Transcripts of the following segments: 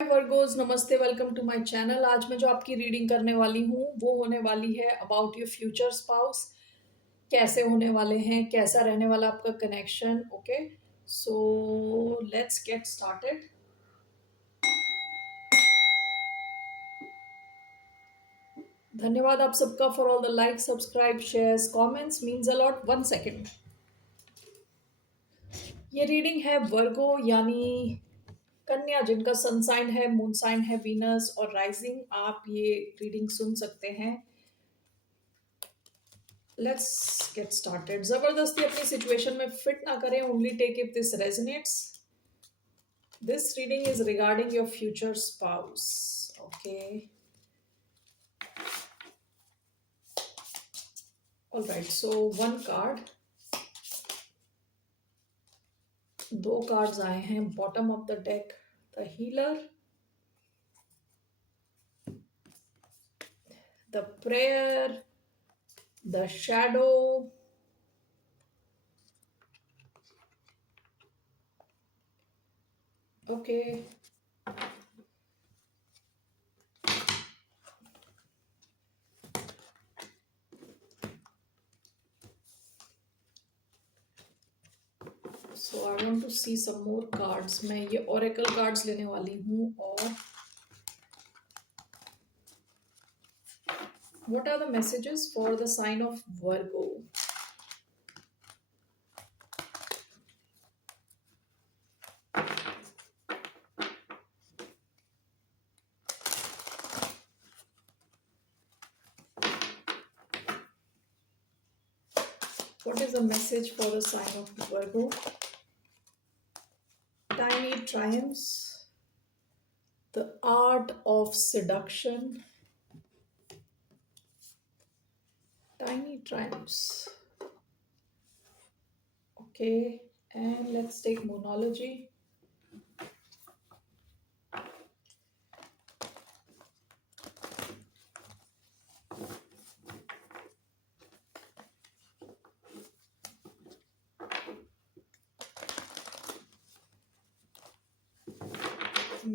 Virgos नमस्ते, welcome to my channel. आज मैं जो आपकी रीडिंग करने वाली हूँ वो होने वाली है अबाउट योर फ्यूचर स्पाउस। कैसे होने वाले हैं, कैसा रहने वाला आपका connection. Okay, so let's get started. धन्यवाद आप सबका for all the like, subscribe, shares, comments, means a lot. 1 second. ये रीडिंग है वर्गो यानी कन्या, जिनका सन साइन है, मून साइन है वीनस और राइजिंग। आप ये रीडिंग सुन सकते हैं। Let's get started. जबरदस्ती अपनी सिचुएशन में फिट ना करें, only take if this resonates. This reading is regarding your future spouse. Okay, alright. So one card, दो कार्ड्स आए हैं bottom of the deck. The healer, the prayer, the shadow, okay. So I want to see some more cards. मैं ये Oracle cards लेने वाली हूँ। और what are the messages for the sign of Virgo? What is the message for the sign of Virgo? Tiny triumphs, the art of seduction, tiny triumphs. Okay, and let's take moonology.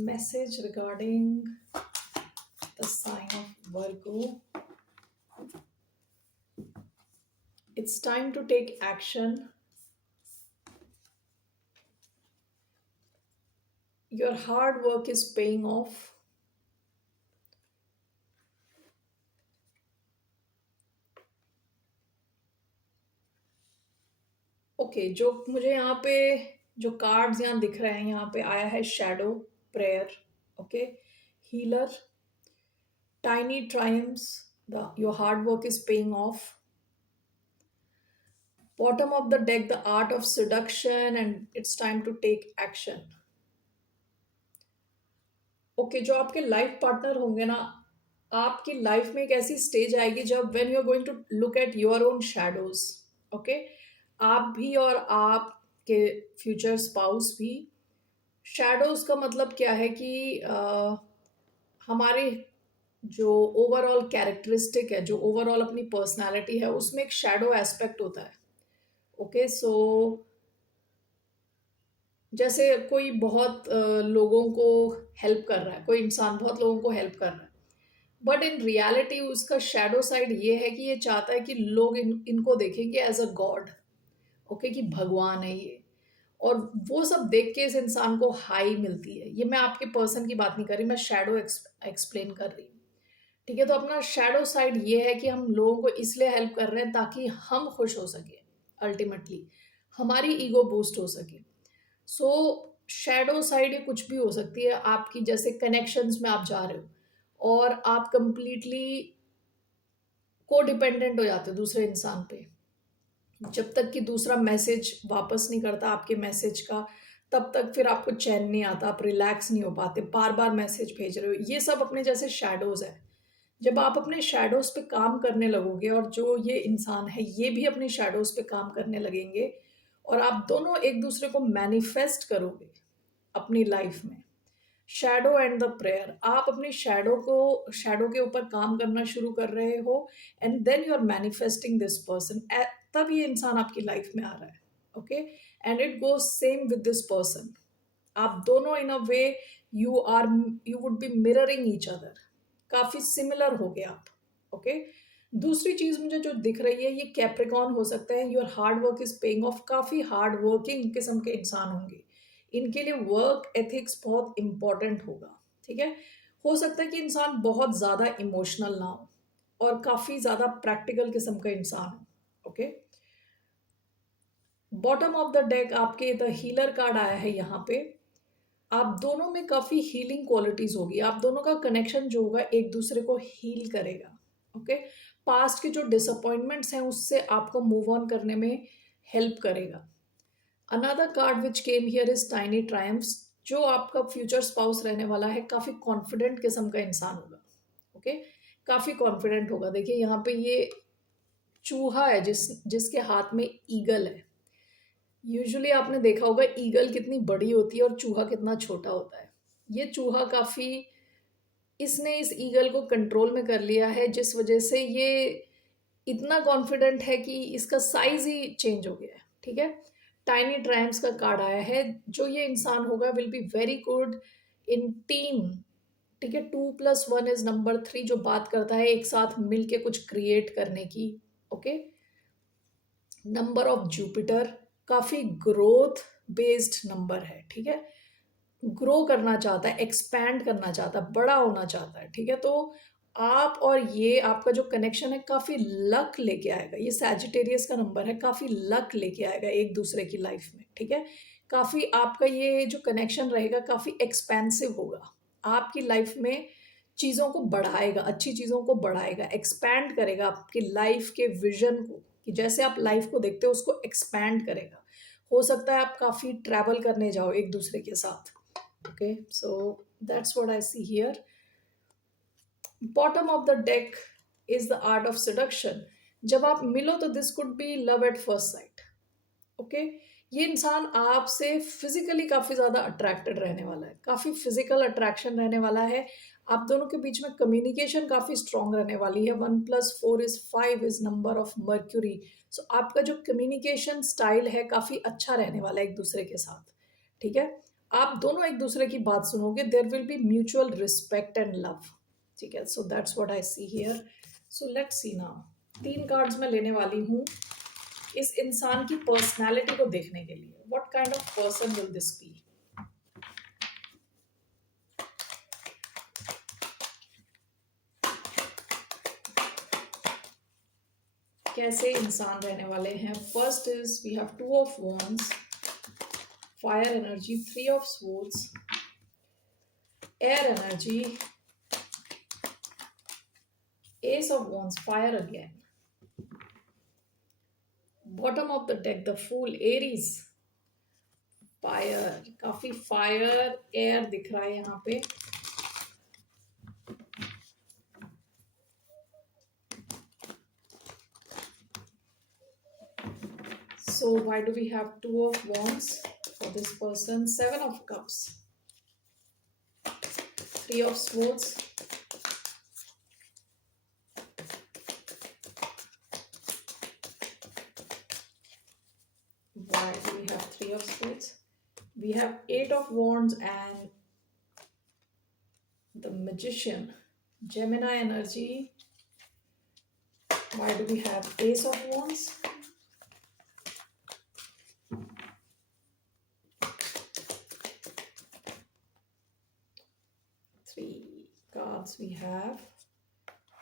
Message regarding the sign of Virgo. It's time to take action. Your hard work is paying off. Okay, जो मुझे यहाँ पे जो cards यहाँ दिख रहे हैं, यहाँ पे आया है shadow, prayer, okay, healer, tiny triumphs, the your hard work is paying off. Bottom of the deck, the art of seduction, and it's time to take action. Okay, जो आपके लाइफ पार्टनर होंगे ना, आपकी लाइफ में एक ऐसी stage आएगी जब when you are going to look at your own shadows. Okay, आप भी और आपके फ्यूचर स्पाउस भी। शैडोज का मतलब क्या है कि हमारे जो ओवरऑल कैरेक्टरिस्टिक है, जो ओवरऑल अपनी पर्सनालिटी है, उसमें एक शैडो एस्पेक्ट होता है। ओके, सो जैसे कोई बहुत लोगों को हेल्प कर रहा है, कोई इंसान बहुत लोगों को हेल्प कर रहा है, बट इन रियलिटी उसका शैडो साइड ये है कि ये चाहता है कि लोग इनको देखेंगे एज अ गॉड। ओके, कि भगवान है ये। और वो सब देख के इस इंसान को हाई मिलती है। ये मैं आपके पर्सन की बात नहीं कर रही, मैं शैडो एक्सप्लेन कर रही हूँ। ठीक है, तो अपना शैडो साइड ये है कि हम लोगों को इसलिए हेल्प कर रहे हैं ताकि हम खुश हो सके, अल्टीमेटली हमारी ईगो बूस्ट हो सके। सो शैडो साइड ये कुछ भी हो सकती है आपकी। जैसे कनेक्शंस में आप जा रहे हो और आप कंप्लीटली को डिपेंडेंट हो जाते हो दूसरे इंसान पे। जब तक कि दूसरा मैसेज वापस नहीं करता आपके मैसेज का, तब तक फिर आपको चैन नहीं आता, आप रिलैक्स नहीं हो पाते, बार बार मैसेज भेज रहे हो। ये सब अपने जैसे शैडोज है। जब आप अपने शैडोज पे काम करने लगोगे और जो ये इंसान है ये भी अपने शैडोज पे काम करने लगेंगे, और आप दोनों एक दूसरे को मैनिफेस्ट करोगे अपनी लाइफ में। शैडो एंड द प्रेयर, आप अपनी शैडो के ऊपर काम करना शुरू कर रहे हो, and then you are manifesting this person. तब ये इंसान आपकी लाइफ में आ रहा है। Okay, and it goes same with this person. आप दोनों in a way you would be mirroring each other, काफी सिमिलर हो गए आप। ओके, दूसरी चीज मुझे जो दिख रही है, ये कैप्रिकॉन हो सकता है, your hard work is paying of, काफी हार्ड वर्किंग किस्म के इंसान होंगे, इनके लिए वर्क एथिक्स बहुत इंपॉर्टेंट होगा। ठीक है, हो सकता है कि इंसान बहुत ज्यादा इमोशनल ना हो और काफी ज्यादा प्रैक्टिकल किस्म का इंसान हो। Okay, bottom of the deck आपके द हीलर कार्ड आया है यहाँ पे। आप दोनों में काफी हीलिंग क्वालिटीज होगी, आप दोनों का कनेक्शन जो होगा एक दूसरे को हील करेगा। ओके, पास्ट के जो डिसअपॉइंटमेंट्स हैं उससे आपको मूव ऑन करने में हेल्प करेगा। Another card which came here is tiny triumphs. जो आपका फ्यूचर स्पाउस रहने वाला है काफी कॉन्फिडेंट किस्म का इंसान होगा। ओके, काफी कॉन्फिडेंट होगा। देखिए यहाँ पे ये चूहा है जिसके हाथ में ईगल है। यूजुअली आपने देखा होगा ईगल कितनी बड़ी होती है और चूहा कितना छोटा होता है। ये चूहा काफी, इसने इस ईगल को कंट्रोल में कर लिया है, जिस वजह से ये इतना कॉन्फिडेंट है कि इसका साइज ही चेंज हो गया है। ठीक है, टाइनी ट्रायम्स का कार्ड आया है। जो ये इंसान होगा will be very good in team. ठीक है, 2+1 इज नंबर 3, जो बात करता है एक साथ मिलके कुछ क्रिएट करने की। ओके, नंबर ऑफ जुपिटर काफी ग्रोथ बेस्ड नंबर है। ठीक है, ग्रो करना चाहता है, एक्सपैंड करना चाहता है, बड़ा होना चाहता है। ठीक है, तो आप और ये आपका जो कनेक्शन है काफी लक लेके आएगा। ये सैजिटेरियस का नंबर है, काफी लक लेके आएगा एक दूसरे की लाइफ में। ठीक है, काफी आपका ये जो कनेक्शन रहेगा काफी एक्सपेंसिव होगा, आपकी लाइफ में चीजों को बढ़ाएगा, अच्छी चीजों को बढ़ाएगा, एक्सपैंड करेगा आपकी लाइफ के विजन को, कि जैसे आप लाइफ को देखते हो उसको एक्सपैंड करेगा। हो सकता है आप काफी ट्रैवल करने जाओ एक दूसरे के साथ। Okay, so that's what I see here. Bottom of the deck is the art of seduction. जब आप मिलो तो this could be love at first sight. Okay, ये इंसान आपसे फिजिकली काफी ज्यादा अट्रैक्टेड रहने वाला है, काफी फिजिकल अट्रैक्शन रहने वाला है। आप दोनों के बीच में कम्युनिकेशन काफी स्ट्रांग रहने वाली है। 1+4 इज नंबर ऑफ मर्क्यूरी। सो आपका जो कम्युनिकेशन स्टाइल है काफी अच्छा रहने वाला है एक दूसरे के साथ। ठीक है, आप दोनों एक दूसरे की बात सुनोगे, there will be mutual respect and love. ठीक है, सो that's what I see here. So let's see now, 3 cards मैं लेने वाली हूँ इस इंसान की पर्सनालिटी को देखने के लिए। What kind of person will this be? कैसे इंसान रहने वाले हैं? First is we have 2 of wands, fire energy, 3 of swords, air energy, ace of wands, fire again, bottom of the deck the fool, Aries, fire, काफी fire air दिख रहा है यहाँ पे। So why do we have 2 of wands for this person? 7 of cups, 3 of swords, why do we have 3 of swords? We have 8 of wands and the magician, Gemini energy. Why do we have ace of wands? cards we have,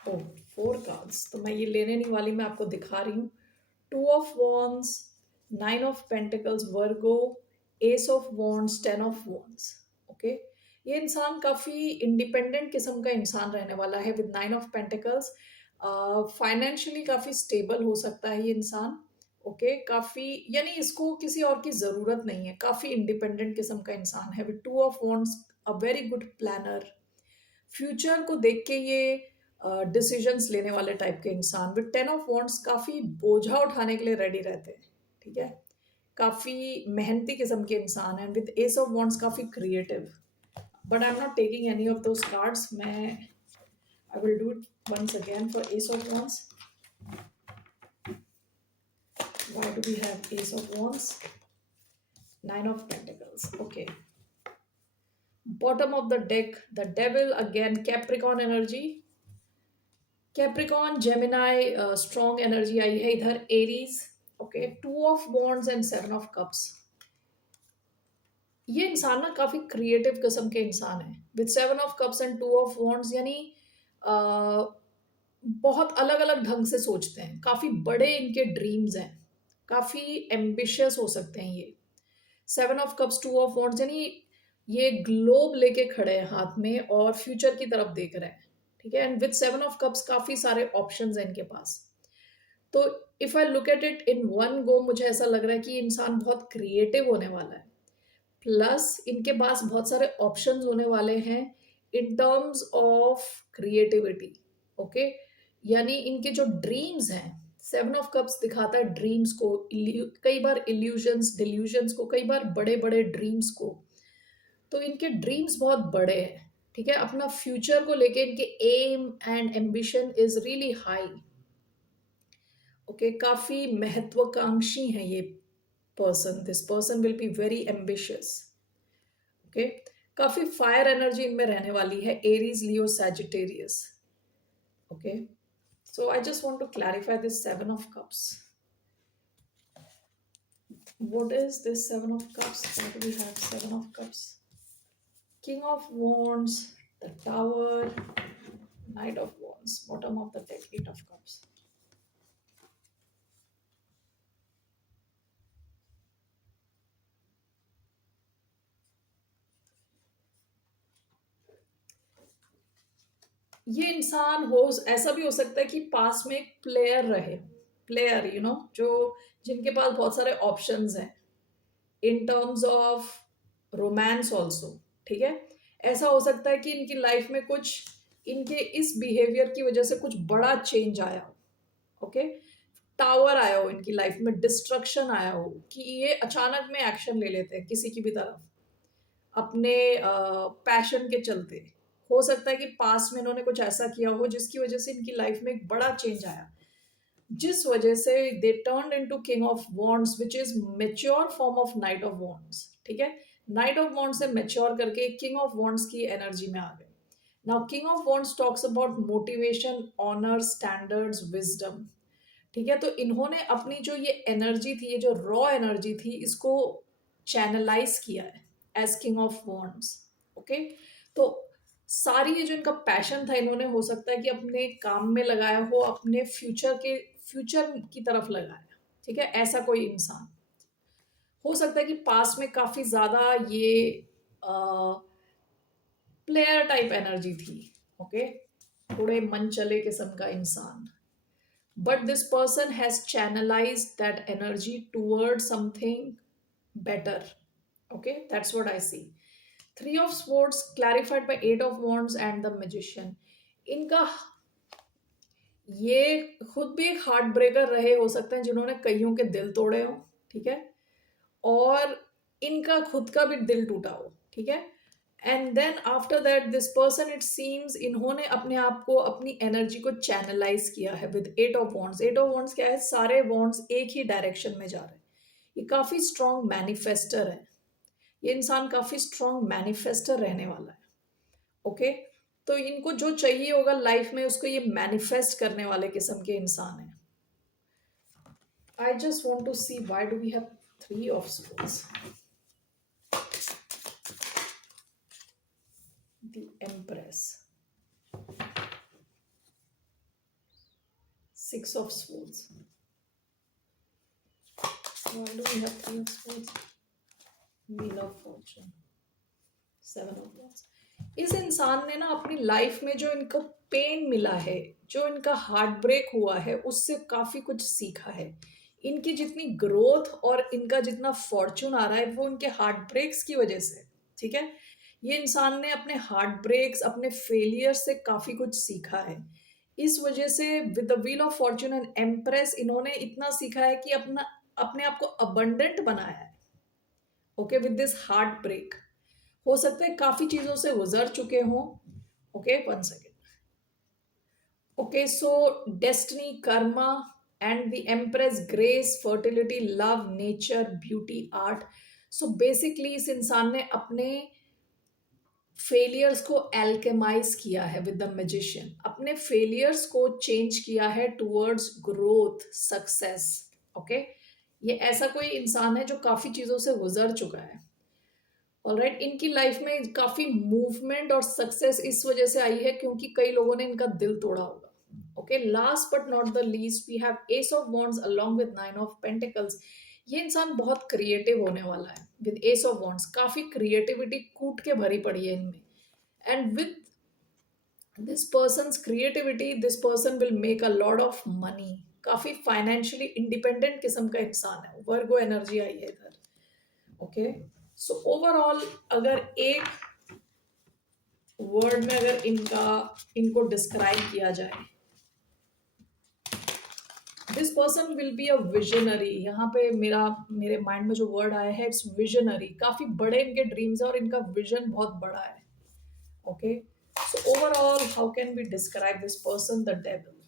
oh 4 cards, तो मैं ये लेने नहीं वाली, मैं आपको दिखा रही हूँ। 2 of wands, 9 of pentacles, Virgo, ace of wands, 10 of wands. Okay, ये इंसान काफी इंडिपेंडेंट किस्म का इंसान रहने वाला है विद 9 of pentacles। फाइनेंशियली काफी स्टेबल हो सकता है ये इंसान। ओके, काफी, यानी इसको किसी और की जरूरत नहीं है, काफी इंडिपेंडेंट किस्म का इंसान है with 2 of wands, a very good planner. Future को देख के ये डिसीजंस लेने वाले टाइप के इंसान। विद 10 ऑफ वॉन्ट्स काफी बोझा उठाने के लिए रेडी रहते हैं। ठीक है, काफी मेहनती किस्म के इंसान है। विद एस ऑफ वॉन्ट्स काफी creative, but I am not taking any of those cards. मैं I will do it once again for ace of wands. Why do we have ace of wands, 9 of pentacles? Okay, bottom of the deck the devil again, Capricorn energy, Capricorn Gemini strong energy I है इधर, Aries, okay, two of wands and seven of cups. ये इंसान ना काफी creative किस्म के इंसान है with seven of cups and to of wands, यानी बहुत अलग अलग ढंग से सोचते हैं, काफी बड़े इनके ड्रीम्स हैं, काफी एम्बिशियस हो सकते हैं ये। Seven of cups to of wands, यानी ये ग्लोब लेके खड़े हैं हाथ में और फ्यूचर की तरफ देख रहे हैं, ठीक है। And with seven of cups काफी सारे ऑप्शंस हैं इनके पास। तो if I look at it in one go, मुझे ऐसा लग रहा है कि ये इंसान बहुत क्रिएटिव होने वाला है, प्लस इनके पास बहुत सारे ऑप्शंस होने वाले हैं in terms of creativity, okay. यानी इनके जो ड्रीम्स हैं, सेवन ऑफ कप्स दिखाता है ड्रीम्स को, कई बार इल्यूजन्स डिल्यूजन्स को, कई बार बड़े बड़े ड्रीम्स को। तो इनके ड्रीम्स बहुत बड़े हैं, ठीक है। अपना फ्यूचर को लेके इनके aim and ambition is really high, okay. काफी महत्वाकांक्षी है ये person, this person will be very ambitious, okay. काफी फायर एनर्जी इनमें रहने वाली है, Aries Leo Sagittarius, okay. So I just want to clarify this seven of cups. What is this seven of cups? What do we have? Seven of cups, king of wands, the tower, knight of wands, bottom of the deck, eight of cups. ये इंसान हो, ऐसा भी हो सकता है कि पास में एक प्लेयर रहे, प्लेयर जो जिनके पास बहुत सारे ऑप्शंस हैं in terms of romance also, ठीक है। ऐसा हो सकता है कि इनकी लाइफ में कुछ इनके इस बिहेवियर की वजह से कुछ बड़ा चेंज आया हो, ओके। टावर आया हो इनकी लाइफ में, डिस्ट्रक्शन आया हो कि ये अचानक में एक्शन ले लेते हैं किसी की भी तरफ अपने पैशन के चलते। हो सकता है कि पास में इन्होंने कुछ ऐसा किया हो जिसकी वजह से इनकी लाइफ में एक बड़ा चेंज आया, जिस वजह से they turn into king of wands which is mature form of knight of wands, ठीक है। नाइट ऑफ वॉन्ड्स से मेच्योर करके किंग ऑफ वॉन्ड्स की एनर्जी में आ गए। Now king of wands talks about motivation, honour, standards, wisdom, ठीक है। तो इन्होंने अपनी जो ये एनर्जी थी, ये जो रॉ एनर्जी थी, इसको चैनलाइज किया है as king of wands, okay. तो सारी ये जो इनका पैशन था, इन्होंने हो सकता है कि अपने काम में लगाया हो, अपने फ्यूचर की तरफ लगाया, ठीक है। ऐसा कोई इंसान हो सकता है कि पास में काफी ज्यादा ये प्लेयर टाइप एनर्जी थी, ओके, थोड़े मन चले किस्म का इंसान। But this person has channelized that energy towards something better. Okay, that's what I see. Three of Swords clarified by Eight of Wands and the Magician. इनका ये खुद भी एक हार्ट ब्रेकर रहे हो सकते हैं, जिन्होंने कईयों के दिल तोड़े हो, ठीक है। और इनका खुद का भी दिल टूटा हो, ठीक है। And then after that this person, it seems इन्होंने अपने आप को, अपनी एनर्जी को चैनलाइज किया है with eight of wands. Eight of wands क्या है? सारे वॉन्ड्स एक ही डायरेक्शन में जा रहे हैं। ये काफी स्ट्रॉन्ग मैनिफेस्टर है, ये इंसान काफी स्ट्रॉन्ग मैनिफेस्टर रहने वाला है, ओके। तो इनको जो चाहिए होगा लाइफ में, उसको ये मैनिफेस्ट करने वाले किस्म के इंसान है। I just want to see why do we have three of swords. The Empress, Six of Swords. Why do we have Three of Swords? Wheel of Fortune, Seven of Wands. इस इंसान ने ना अपनी लाइफ में जो इनको pen मिला है, जो इनका हार्ट ब्रेक हुआ है, उससे काफी कुछ सीखा है। इनकी जितनी ग्रोथ और इनका जितना फॉर्चून आ रहा है, वो इनके हार्ट ब्रेक्स की वजह से, ठीक है। ये इंसान ने अपने हार्ट ब्रेक्स, अपने फेलियर से काफी कुछ सीखा है। इस वजह से with the wheel of Fortune and empress, इन्होंने इतना सीखा है कि अपने आप को अबंडेंट बनाया है, okay, with this heartbreak. हो सकता है काफी चीजों से गुजर चुके हों, okay, 1 second, okay. So destiny, karma and the empress, grace, fertility, love, nature, beauty, art. So basically इस इंसान ने अपने फेलियर्स को एल्केमाइज किया है विद द मैजिशियन, अपने फेलियर्स को चेंज किया है टुवर्ड्स ग्रोथ सक्सेस। ओके, ये ऐसा कोई इंसान है जो काफी चीजों से गुजर चुका है। ऑलराइट, इनकी लाइफ में काफी मूवमेंट और सक्सेस इस वजह से आई है क्योंकि कई लोगों ने इनका दिल तोड़ा होगा। Okay, last but not the least we have ace of wands along with nine of pentacles. ये इंसान बहुत क्रिएटिव होने वाला है विद एस ऑफ वॉन्ड्स, काफी क्रिएटिविटी कूट के भरी पड़ी है इनमें। And with this person's creativity this person will make a lot of money. काफी फाइनेंशियली इंडिपेंडेंट किस्म का इंसान है। वर्गो एनर्जी आई है इधर। ओके, सो ओवरऑल अगर एक वर्ड में अगर इनको डिस्क्राइब किया जाए, this person will be a visionary. यहाँ पे मेरे माइंड में जो वर्ड आया है इट्स विजनरी। काफी बड़े इनके ड्रीम्स है और इनका विजन बहुत बड़ा है। Okay, so overall how can we describe this person? The devil.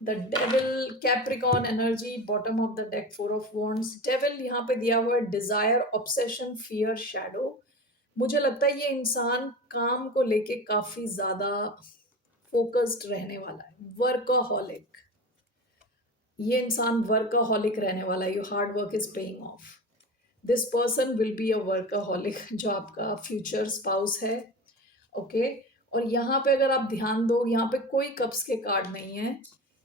The devil, Capricorn energy, bottom of the deck, four of wands. Devil यहाँ पे दिया हुआ है डिजायर, ऑब्सेशन, फियर, शैडो। मुझे लगता है ये इंसान काम को लेके काफी ज्यादा फोकस्ड रहने वाला है। वर्कaholic, ये इंसान वर्कaholic रहने वाला है। You hard work is paying of. This person will be a workaholic जो आपका फ्यूचर स्पाउस है। ओके, और यहाँ पे अगर आप ध्यान दो, यहाँ पे कोई कप्स के कार्ड नहीं है।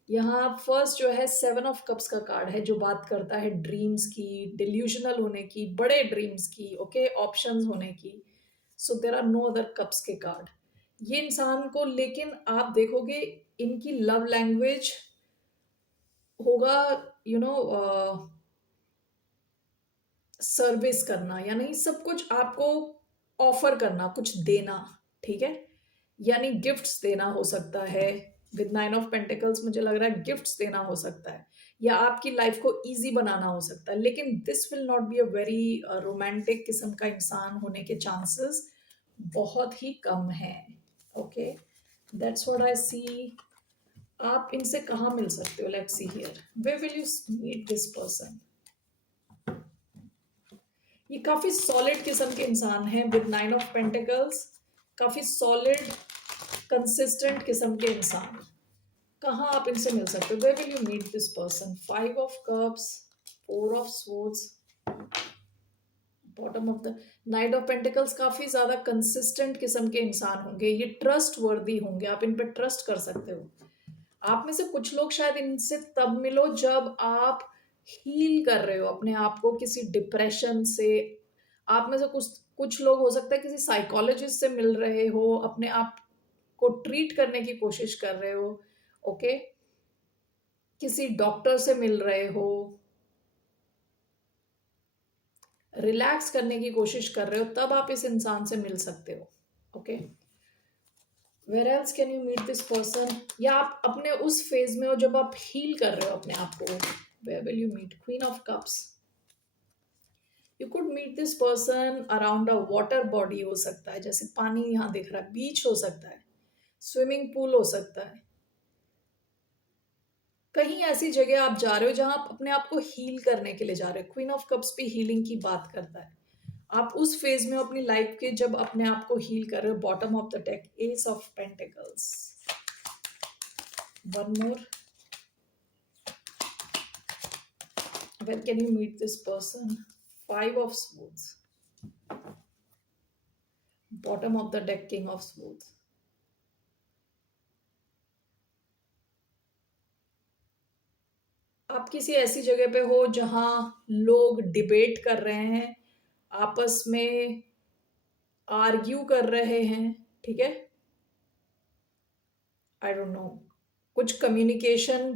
यहाँ फर्स्ट जो है सेवन ऑफ कप्स का कार्ड है जो बात करता है ड्रीम्स की, डिल्यूजनल होने की, बड़े ड्रीम्स की। ओके, ऑप्शंस होने की। So there are no other cups के कार्ड। ये इंसान को, लेकिन आप देखोगे इनकी लव लैंग्वेज होगा यू नो सर्विस करना, यानी सब कुछ आपको ऑफर करना, कुछ देना। ठीक है, यानी गिफ्ट्स देना हो सकता है। विद नाइन ऑफ पेंटिकल्स मुझे लग रहा है गिफ्ट्स देना हो सकता है, या आपकी लाइफ को इजी बनाना हो सकता है। लेकिन this will not be a very romantic किस्म का इंसान होने के चांसेस बहुत ही कम है। Okay, that's what I see. आप इनसे कहाँ मिल सकते हो? Let's see here, where will you meet this person? ये काफी सॉलिड किस्म के इंसान हैं विद नाइन ऑफ पेंटिकल्स। काफी सॉलिड कंसिस्टेंट किस्म के इंसान। कहाँ आप इनसे मिल सकते हो? Where will you meet this person? Five of cups, four of swords, bottom of the knight of pentacles. काफी ज्यादा कंसिस्टेंट किस्म के इंसान होंगे। ये ट्रस्ट वर्दी होंगे, आप इन पर ट्रस्ट कर सकते हो। आप में से कुछ लोग शायद इनसे तब मिलो जब आप हील कर रहे हो अपने आप को किसी डिप्रेशन से। आप में से कुछ कुछ लोग हो सकता है किसी साइकोलॉजिस्ट से मिल रहे हो, अपने आप को ट्रीट करने की कोशिश कर रहे हो। ओके, किसी डॉक्टर से मिल रहे हो, रिलैक्स करने की कोशिश कर रहे हो, तब आप इस इंसान से मिल सकते हो। Okay, where else can you meet this person? या आप अपने उस फेज में हो जब आप हील कर रहे हो अपने आप को। Where will you meet? Queen of cups. You could meet this person around a water body, हो सकता है जैसे पानी यहाँ दिख रहा है, बीच हो सकता है, स्विमिंग पूल हो सकता है। कहीं ऐसी जगह आप जा रहे हो जहां आप अपने आप को हील करने के लिए जा रहे हो। क्वीन ऑफ कप्स भी हीलिंग की बात करता है। आप उस फेज में हो अपनी लाइफ के जब अपने आप को हील कर रहे हो। Bottom of the deck, ace of pentacles. One more, where can you meet this person? Five of swords, bottom of the deck, king of swords. आप किसी ऐसी जगह पे हो जहां लोग डिबेट कर रहे हैं, आपस में आर्ग्यू कर रहे हैं। ठीक है, आई डोंट नो, कुछ कम्युनिकेशन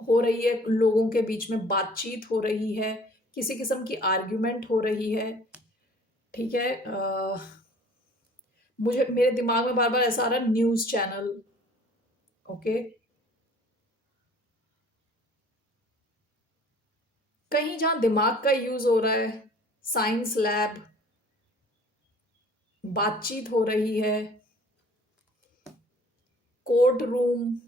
हो रही है, लोगों के बीच में बातचीत हो रही है, किसी किस्म की आर्ग्यूमेंट हो रही है। ठीक है, मुझे मेरे दिमाग में बार बार ऐसा आ रहा है न्यूज चैनल। ओके, कहीं जहां दिमाग का यूज हो रहा है, साइंस लैब, बातचीत हो रही है, कोर्ट रूम।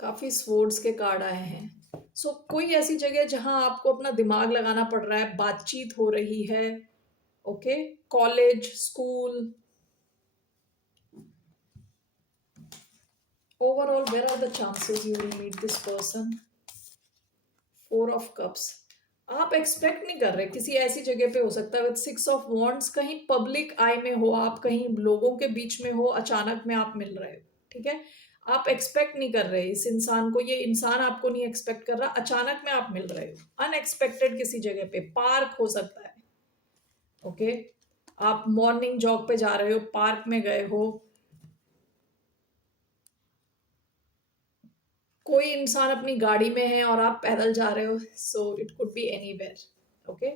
काफी स्पोर्ट्स के कार्ड आए हैं। कोई ऐसी जगह जहां आपको अपना दिमाग लगाना पड़ रहा है, बातचीत हो रही है, okay, college, school, overall where are the chances you will meet this person? 4 of cups, आप एक्सपेक्ट नहीं कर रहे, किसी ऐसी जगह पे हो सकता है विद 6 of wands, कहीं पब्लिक आई में हो आप, कहीं लोगों के बीच में हो, अचानक में आप मिल रहे हो, ठीक है, आप एक्सपेक्ट नहीं कर रहे इस इंसान को, ये इंसान आपको नहीं एक्सपेक्ट कर रहा, अचानक में आप मिल रहे हो अनएक्सपेक्टेड किसी जगह पे, पार्क हो सकता है, ओके, आप मॉर्निंग जॉग पे जा रहे हो, पार्क में गए हो, कोई इंसान अपनी गाड़ी में है और आप पैदल जा रहे हो, so it could be anywhere, okay,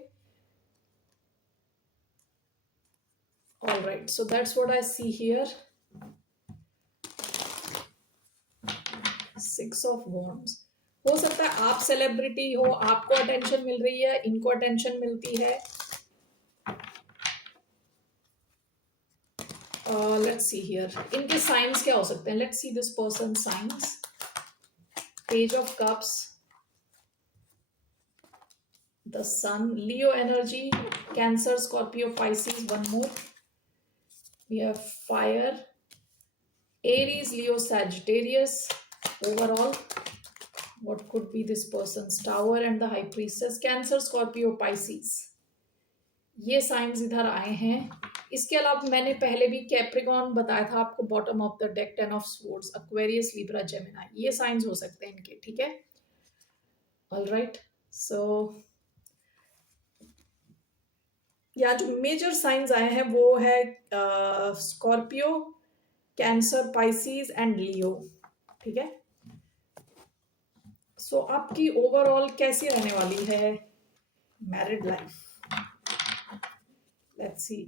all right, so that's what I see here, 6 of wands, हो सकता है आप सेलिब्रिटी हो, आपको अटेंशन मिल रही है, इनको अटेंशन मिलती है, लेट्स सी हियर, इनके साइंस क्या हो सकते हैं, let's see this person signs, page of cups, the sun, Leo energy, Cancer, Scorpio, Pisces, one more, we have fire, Aries, Leo, Sagittarius, overall what could be this person's tower and the high priestess, cancer, scorpio, pisces, ये science इधर आए हैं। इसके अलावा मैंने पहले भी Capricorn बताया था आपको, bottom of the deck, 10 of swords, Aquarius, Libra, Gemini, ये साइंस हो सकते हैं इनके, ठीक है, ऑल राइट, सो या जो मेजर साइंस आए हैं वो है स्कॉर्पियो, कैंसर, पाइसिस एंड लियो, ठीक है, सो आपकी ओवरऑल कैसी रहने वाली है married life, let's see,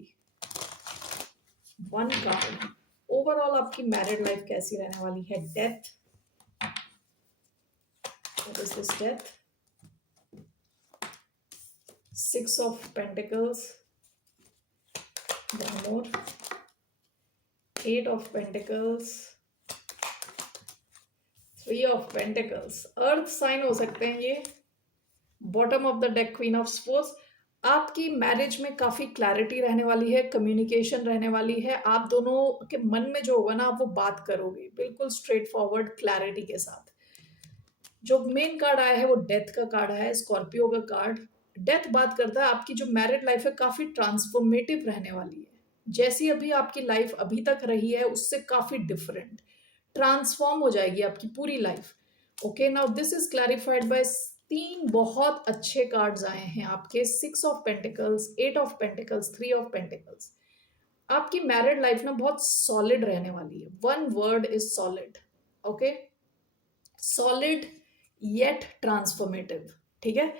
one card, overall आपकी मैरिड लाइफ कैसी रहने वाली है, death, what is this death, 6 of pentacles, one more, 8 of pentacles, 3 of pentacles, earth sign हो सकते हैं ये, bottom of the deck, queen of sports, आपकी मैरिज में काफी क्लैरिटी रहने वाली है, कम्युनिकेशन रहने वाली है, आप दोनों के मन में जो होगा ना आप वो बात करोगे बिल्कुल स्ट्रेट फॉरवर्ड क्लैरिटी के साथ। जो मेन कार्ड आया है वो डेथ का कार्ड है, स्कॉर्पियो का कार्ड, डेथ बात करता है आपकी जो मैरिड लाइफ है काफी ट्रांसफॉर्मेटिव रहने वाली है, जैसी अभी आपकी लाइफ अभी तक रही है उससे काफी डिफरेंट ट्रांसफॉर्म हो जाएगी आपकी पूरी life, okay, now this is clarified by 3 बहुत अच्छे कार्ड्स आए हैं आपके, 6 of pentacles, 8 of pentacles, 3 of pentacles, आपकी मैरिड लाइफ ना बहुत सॉलिड रहने वाली है, one word is solid, okay, solid yet transformative, ठीक है,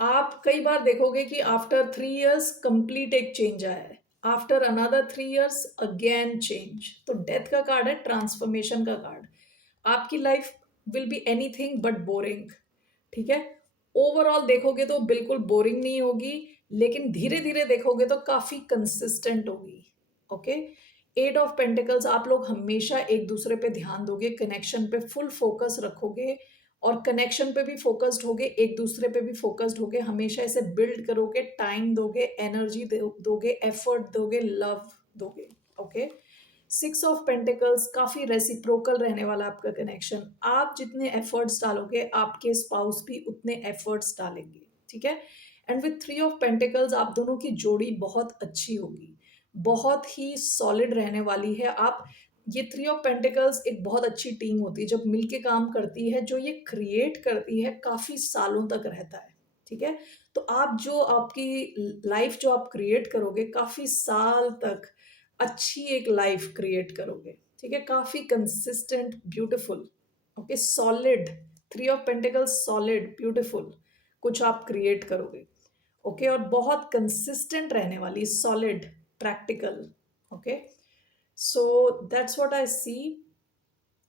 आप कई बार देखोगे कि आफ्टर 3 years कंप्लीट एक चेंज आया है, after another 3 years again change, तो डेथ का कार्ड है, ट्रांसफॉर्मेशन का कार्ड, आपकी life will be anything but boring, ठीक है, ओवरऑल देखोगे तो बिल्कुल बोरिंग नहीं होगी, लेकिन धीरे धीरे देखोगे तो काफी कंसिस्टेंट होगी, ओके, 8 of pentacles, आप लोग हमेशा एक दूसरे पे ध्यान दोगे, कनेक्शन पे फुल फोकस रखोगे और कनेक्शन पे भी फोकस्ड होगे, एक दूसरे पे भी फोकस्ड होगे, हमेशा इसे बिल्ड करोगे, टाइम दोगे, एनर्जी दोगे, एफर्ट दोगे, लव दोगे, ओके, 6 of pentacles, काफी रेसिप्रोकल रहने वाला आपका कनेक्शन, आप जितने एफर्ट्स डालोगे आपके स्पाउस भी उतने एफर्ट्स डालेंगे, ठीक है, एंड विथ 3 of pentacles आप दोनों की जोड़ी बहुत अच्छी होगी, बहुत ही सॉलिड रहने वाली है, आप ये 3 of pentacles एक बहुत अच्छी टीम होती है, जब मिलके काम करती है, जो ये क्रिएट करती है काफी सालों तक रहता है, ठीक है, तो आप जो आपकी लाइफ जो आप क्रिएट करोगे काफी साल तक अच्छी एक लाइफ क्रिएट करोगे, ठीक है, काफी consistent, beautiful, okay, solid, 3 of pentacles, solid, beautiful कुछ आप क्रिएट करोगे, ओके, और बहुत कंसिस्टेंट रहने वाली, solid, practical, okay, so that's what I see,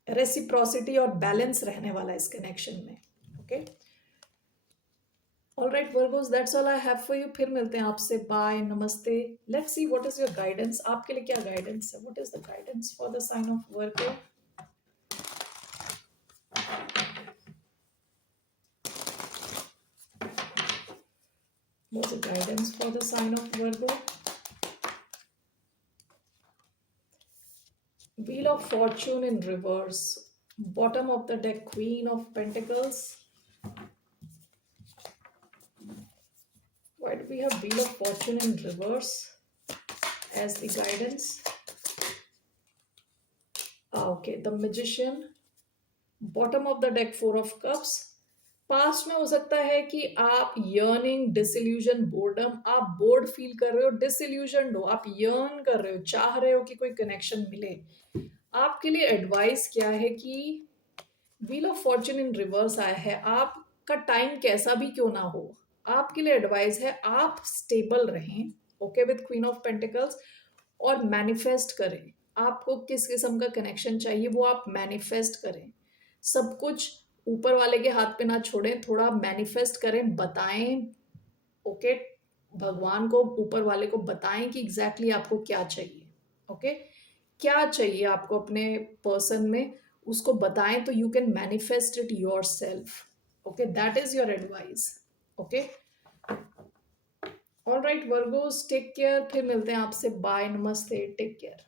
reciprocity और बैलेंस रहने वाला है इस कनेक्शन में, okay, all right Virgos, that's all I have for you, फिर मिलते हैं आपसे, बाय, नमस्ते, let's see what is your guidance, आपके लिए क्या गाइडेंस है, what is the guidance for the sign of Virgo, What's the guidance for the sign of Virgo? Wheel of Fortune in reverse. Bottom of the deck, Queen of Pentacles. Why do we have Wheel of Fortune in reverse as the guidance? Okay, the Magician. Bottom of the deck, Four of Cups. Past में हो सकता है कि आप yearning, disillusion, boredom, आप board feel कर रहे हो, डिसइल्यूजन हो, आप यर्न कर रहे हो, चाह रहे हो कि कोई कनेक्शन मिले। आपके लिए एडवाइस क्या है कि wheel of Fortune in reverse आया है, आपका टाइम कैसा भी क्यों ना हो, आपके लिए एडवाइस है आप स्टेबल रहें, okay, with queen of pentacles, और मैनिफेस्ट करें। आपको किस किस्म का कनेक्शन चाहिए वो आप मैनिफेस्ट करें। सब कुछ ऊपर वाले के हाथ पे ना छोड़ें, थोड़ा मैनिफेस्ट करें, बताएं, ओके, भगवान को, ऊपर वाले को बताएं कि एग्जैक्टली आपको क्या चाहिए, ओके, क्या चाहिए आपको अपने पर्सन में, उसको बताएं तो you can manifest it yourself, okay, that is your advice, okay. All right Virgos, take care, फिर मिलते हैं आपसे, बाय, नमस्ते, टेक केयर।